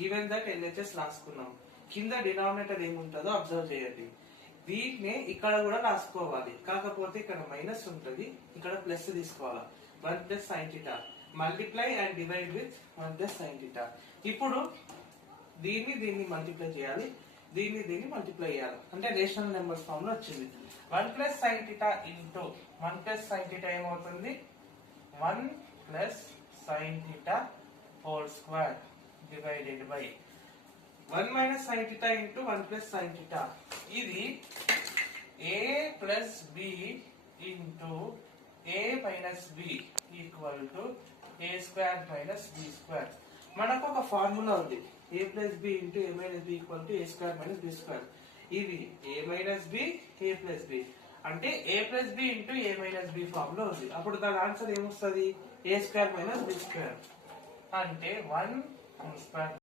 Given that LHS రాసుకున్నాం. కింద denominator ఏముంటుందో అబ్జర్వ్ చేయండి. దీన్ని ఇక్కడ కూడా రాసుకోవాలి, కాకపోతే ఇక్కడ మైనస్ ఉంటుంది, ఇక్కడ ప్లస్ తీసుకోవాలి. 1 + sin θ multiply and divide with 1 + sin θ. ఇప్పుడు దీన్ని మల్టిప్లై చేయాలి, దీన్ని మల్టిప్లై చేయాలి, అంటే రేషనల్ నెంబర్స్ ఫామ్ లో వచ్చింది. 1 + sin θ ఇంటూ 1 + sin θ ఏమవుతుంది? 1 + sin θ whole square divided by 1 - sin θ into 1 + sin θ. ఇది a + b into a - b equal to a² - b². మనకు ఒక ఫార్ములా ఉంది, a + b into a - b equal to a² - b². ఇది a - b a + b అంటే a + b into a - b form లో ఉంది. అప్పుడు దాని ఆన్సర్ ఏమొస్తుంది? a² - b² అంటే 1²